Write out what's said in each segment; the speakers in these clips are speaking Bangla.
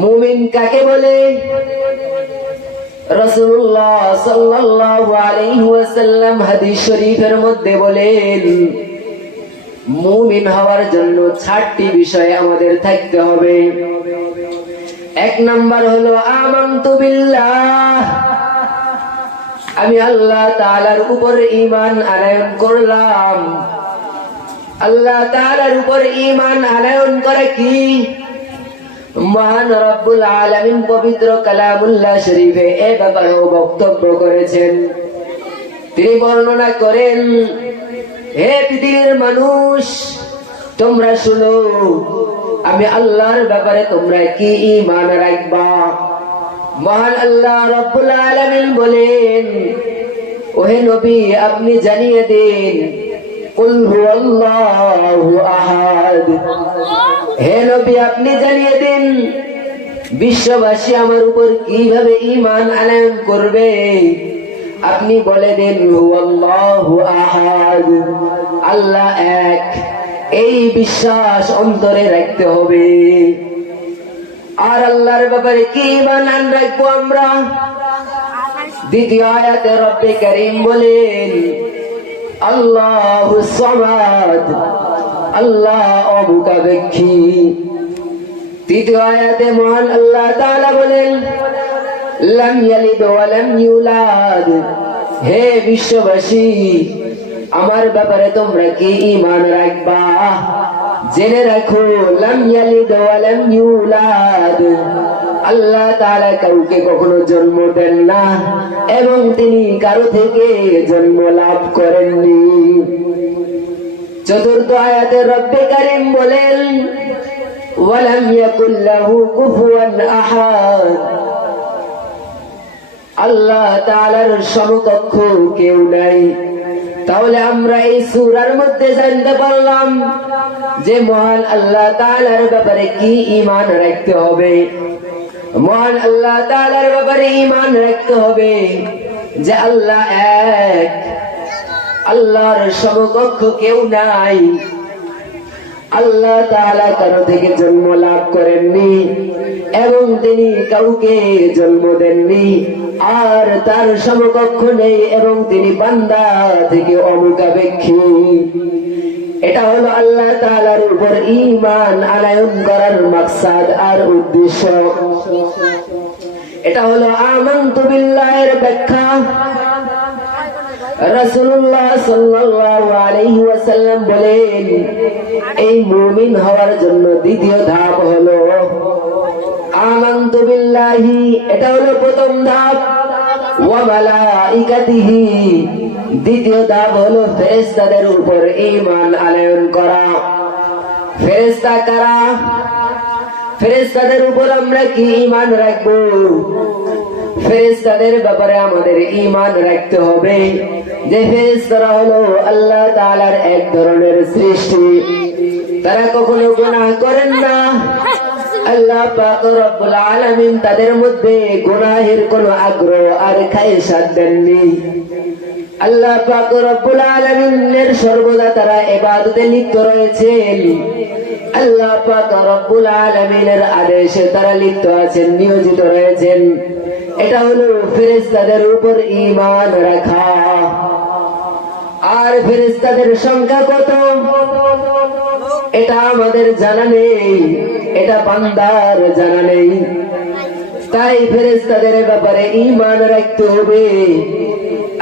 মুমিন কাকে বলে? রাসূলুল্লাহ সাল্লাল্লাহু আলাইহি ওয়াসাল্লাম হাদিস শরীফের মধ্যে বলেন, মুমিন হওয়ার জন্য 6টি বিষয় আমাদের থাকতে হবে। এক নাম্বার হলো আমানতু বিল্লাহ, আমি আল্লাহ তাআলার উপর ঈমান আনয়ন করলাম। আল্লাহ তাআলার উপর ঈমান আনয়ন করে কি? মহান রব্বুল আলামিন পবিত্র কালামুল্লাহ শরীফে এ ব্যাপারে বক্তব্য করেছেন। তিনি বর্ণনা করেন, হে পৃথিবীর মানুষ, তোমরা শুনো, আমি আল্লাহর ব্যাপারে তোমরা কি ঈমান রাখবা? মহান আল্লাহ রব্বুল আলামিন বলেন, ওহে নবী আপনি জানিয়ে দিন, কুল হুয়াল্লাহু আহাদ, হে নবী আপনি জানিয়ে দিন বিশ্ববাসী আমার উপর কিভাবে ঈমান আনয়ন করবে। আপনি বলে দিন হুয়াল্লাহু আহাদ, আল্লাহ এক, এই বিশ্বাস অন্তরে রাখতে হবে। আর আল্লাহর ব্যাপারে কি ঈমান রাখবো আমরা? দ্বিতীয় আয়াতে রব্বে কারীম বলেন, আল্লাহুস সামাদ, আল্লাহ অমুখাপেক্ষী। তৃতীয় আয়াতে মহান আল্লাহ তাআলা বলেন, লাম ইয়ালিদ ওয়া লাম ইউলাদ, হে বিশ্ববাসী আমার ব্যাপারে তোমরা কি ঈমান রাখবা? জেনে রাখো, লাম ইয়ালিদ ওয়া লাম ইউলাদ, আল্লাহ তাআলা কাউকে কখনো জন্ম দেন না এবং তিনি কারো থেকে জন্ম লাভ করেননি। চতুর্থ আয়াতে রব্বে কারীম বলেন, ওয়ালাম ইয়াকুল লাহু কুফুয়ান আহাদ, আল্লাহ তাআলার সমকক্ষ কেউ নাই। তাহলে আমরা এই সূরার মধ্যে জানতে পারলাম যে মহান আল্লাহ তাআলার ব্যাপারে কি ঈমান রাখতে হবে। মহান আল্লাহ তাআলার ব্যাপারে ঈমান রাখতে হবে যে আল্লাহ এক, আল্লাহর সমকক্ষ কেউ নাই, আল্লাহ তাআলা কারো থেকে জন্ম লাভ করেননি এবং তিনি কাউকে জন্ম দেননি, আর তার সমকক্ষ নেই এবং তিনি বান্দা থেকে অমুখাপেক্ষী। এটা হলো আল্লাহ তাআলার উপর ঈমান আনয়ন করার মাকসাদ আর উদ্দেশ্য। এটা হলো আমানতু বিল্লাহের ব্যাখ্যা। রাসূলুল্লাহ সাল্লাল্লাহু আলাইহি ওয়াসাল্লাম বলেন, এই মুমিন হওয়ার জন্য দ্বিতীয় ধাপ হলো আমানতু বিল্লাহি, এটা হলো প্রথম ধাপ। ওয়া মালাইকাতিহি, দ্বিতীয় ধাপ হলো ফেরেশতাদের উপর ঈমান আনয়ন করা। ফেরেশতা কারা? ফেরেশতাদের উপর আমরা কি ঈমান রাখবো? ফেরেশতাদের ব্যাপারে আমাদের ঈমান রাখতে হবে যে ফেরেশতারা হলো আল্লাহ তাআলার এক ধরনের সৃষ্টি, তারা কখনো গুনাহ করেন না। আল্লাহ পাক রব্বুল আলামিন তাদের মধ্যে গুনাহের কোনো আগ্রহ আর খায়েশাত দেননি। আল্লাহ পাক রব্বুল আলামিনের সর্বদা তারা ইবাদতে লিপ্ত রয়েছেন। আল্লাহ পাক রব্বুল আলামিনের আদেশে তারা লিপ্ত আছেন, নিয়োজিত রয়েছেন। এটা হলো ফেরেশতাদের উপর ঈমান রাখা। আর ফেরেশতাদের সংখ্যা কত এটা আমাদের জানা নেই, এটা বান্দার জানা নেই। তাই ফেরেশতাদের ব্যাপারে ঈমান রাখতে হবে।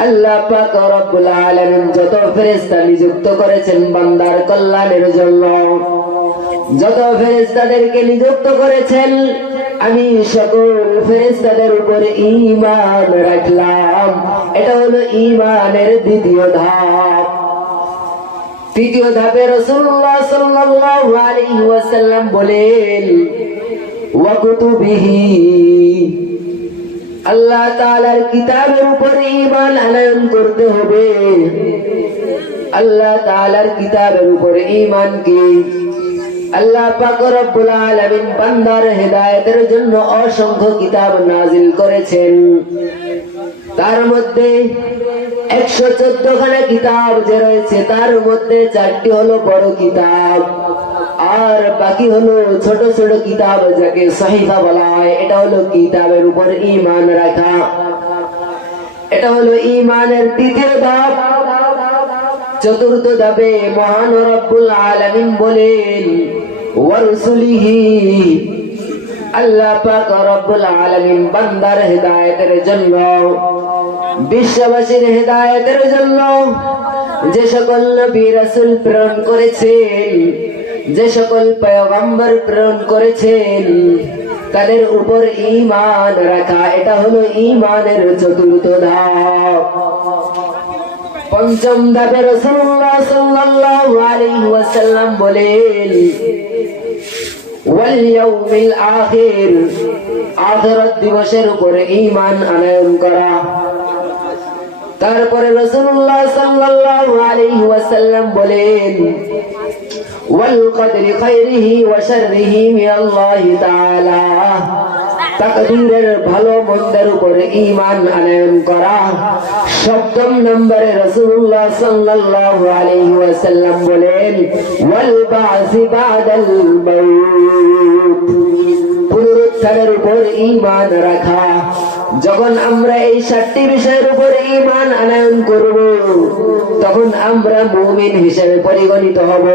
আল্লাহ পাক রব্বুল আলামিন যত ফেরেশতা নিযুক্ত করেছেন বান্দার কল্যাণের জন্য, যত ফেরেশতাদেরকে নিযুক্ত করেছেন, আমি সকল ফেরেশতাদের উপর ঈমান রাখলাম। এটা হলো ঈমানের দ্বিতীয় ধাপ। তৃতীয় ধাপে রাসূলুল্লাহ সাল্লাল্লাহু আলাইহি ওয়াসাল্লাম বলেন, ওয়া কুতুবিহি, আল্লাহ তাআলার কিতাবের উপর ঈমান আনয়ন করতে হবে। আল্লাহ তাআলার কিতাবের উপর ঈমান কি? আল্লাহ পাক রব্বুল আলামিন বান্দার হেদায়েতের জন্য অসংখ্য কিতাব নাজিল করেছেন। তার মধ্যে 114 খানা কিতাব যে রয়েছে, তার মধ্যে 4টি হলো বড় কিতাব আর বাকি হলো ছোট ছোট কিতাব, যাকে সহিফা বলা হয়। এটা হলো কিতাবের উপর ঈমান রাখা। এটা হলো ঈমানের দ্বিতীয় ধাপ। চতুর্থ ধাপে মহান রব্বুল আলামিন বলেন ওয়া রাসূলিহি, আল্লাহ পাক রব্বুল আলামিন বান্দার হেদায়েতের জন্য, বিশ্ববাসীর হেদায়েতের জন্য যে সকল নবী রাসূল প্রেরণ করেছেন, যে সকল পয়গম্বর প্রেরণ করেছেন, তাদের উপর ঈমান রাখা। এটা হলো ঈমানের চতুর্থ ধাপ। পঞ্চম ধাপে রাসূলুল্লাহ সাল্লাল্লাহু আলাইহি ওয়াসাল্লাম বলেন ওয়াল ইয়াউমিল আখির, আখিরাত দিবসের উপর ঈমান আনয়ন করা। তারপরে রাসূলুল্লাহ সাল্লাল্লাহু আলাইহি ওয়াসাল্লাম বলেন ওয়াল কদরি খায়রিহি ওয়া শাররিহি মিনাল্লাহি তাআলা, তাকদীরের ভালো মন্দের উপর ঈমান আনয়ন করা। সপ্তম নম্বরে রাসূলুল্লাহ সাল্লাল্লাহু আলাইহি ওয়াসাল্লাম বলেন ওয়াল বা'সি বা'দাল মাউত, পুনরুত্থানের উপর ঈমান রাখা। যখন আমরা এই 7টি বিষয়ের উপর ঈমান আনয়ন করব, তখন আমরা মুমিন হিসেবে পরিগণিত হব।